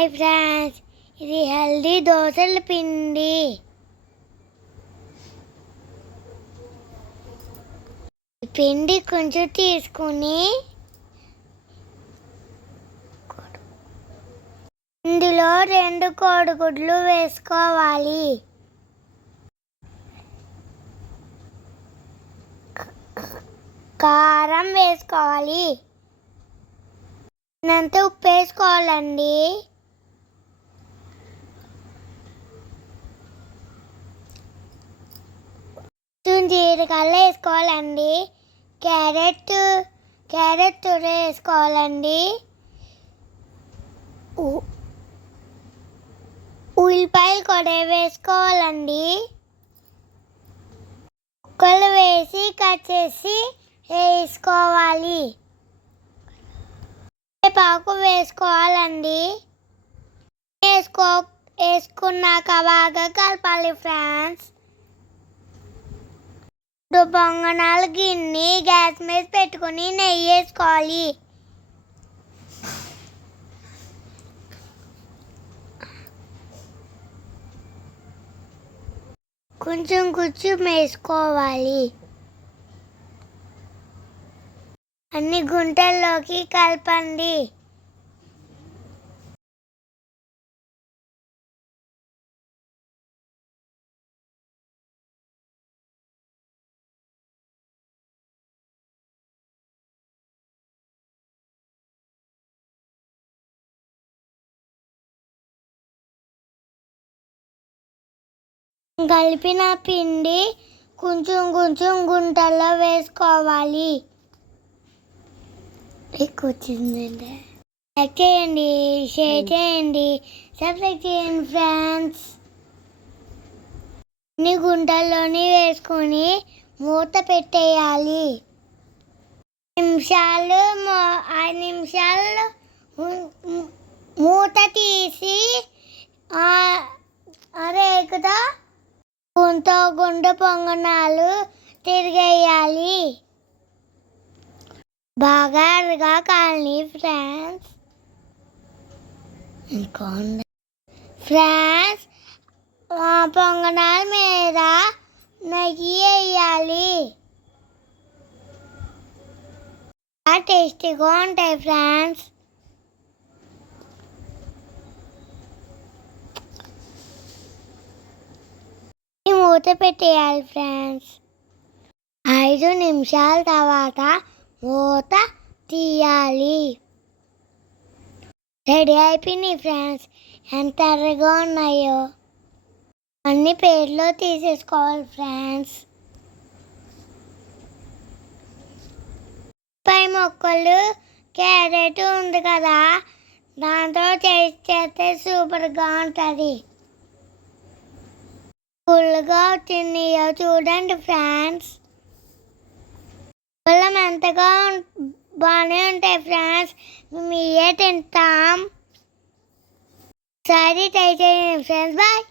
Hi friends ఇది healthy దోశల పిండి. పిండి కొంచెం తీసుకుని ఇందులో రెండు కోడిగుడ్లు వేసుకోవాలి. కారం వేసుకోవాలి. నంత ఉప్పు వేసుకోవాలండి. జీలకర్ర వేసుకోవాలండి. క్యారెట్ క్యారెట్ తుర వేసుకోవాలండి. ఉల్లిపాయలు కూడా వేసుకోవాలండి. ముక్కలు వేసి కట్ చేసి వేసుకోవాలి. పాకు వేసుకోవాలండి. వేసుకో వేసుకున్నాక బాగా కలపాలి ఫ్రెండ్స్. రెండు పొంగనాలు గిన్నె గ్యాస్ మీద పెట్టుకుని నెయ్యి వేసుకోవాలి. కొంచెం కొంచెం వేసుకోవాలి. అన్ని గుంటల్లోకి కలపండి. కలిపిన పిండి కొంచెం కొంచెం గుంటల్లో వేసుకోవాలి. ఎక్కువచ్చిందండి. లైక్ చేయండి షేర్ చేయండి సబ్స్క్రైబ్ చేయండి ఫ్రెండ్స్. అన్ని గుంటల్లోని వేసుకొని మూత పెట్టేయాలి. నిమిషాలు ఐదు నిమిషాలు మూత తీసి ఆ- అదే కదా గుండె పొంగనాలు తిరిగేయాలి. బాగా అరగా కాలనీ ఫ్రెండ్స్. ఇంకా ఫ్రెండ్స్ పొంగనాల మీద నెయ్యి వేయాలి. బాగా టేస్టీగా ఉంటాయి ఫ్రెండ్స్. మూత పెట్టేయాలి ఫ్రెండ్స్. ఐదు నిమిషాల తర్వాత మూత తీయాలి. రెడీ అయిపోయినాయి ఫ్రెండ్స్. ఎంత ఎర్రగా ఉన్నాయో అన్ని పేర్లో తీసేసుకోవాలి ఫ్రెండ్స్. పై మొక్కలు క్యారెట్ ఉంది కదా దాంతో చేసి చేస్తే సూపర్గా ఉంటుంది. ఫుల్గా వచ్చినాయో చూడండి ఫ్రెండ్స్. పొలం ఎంతగా బాగానే ఉంటాయి ఫ్రెండ్స్. మేము ఇవే తింటాం. సరే ట్రై చేయండి ఫ్రెండ్స్. బాయ్.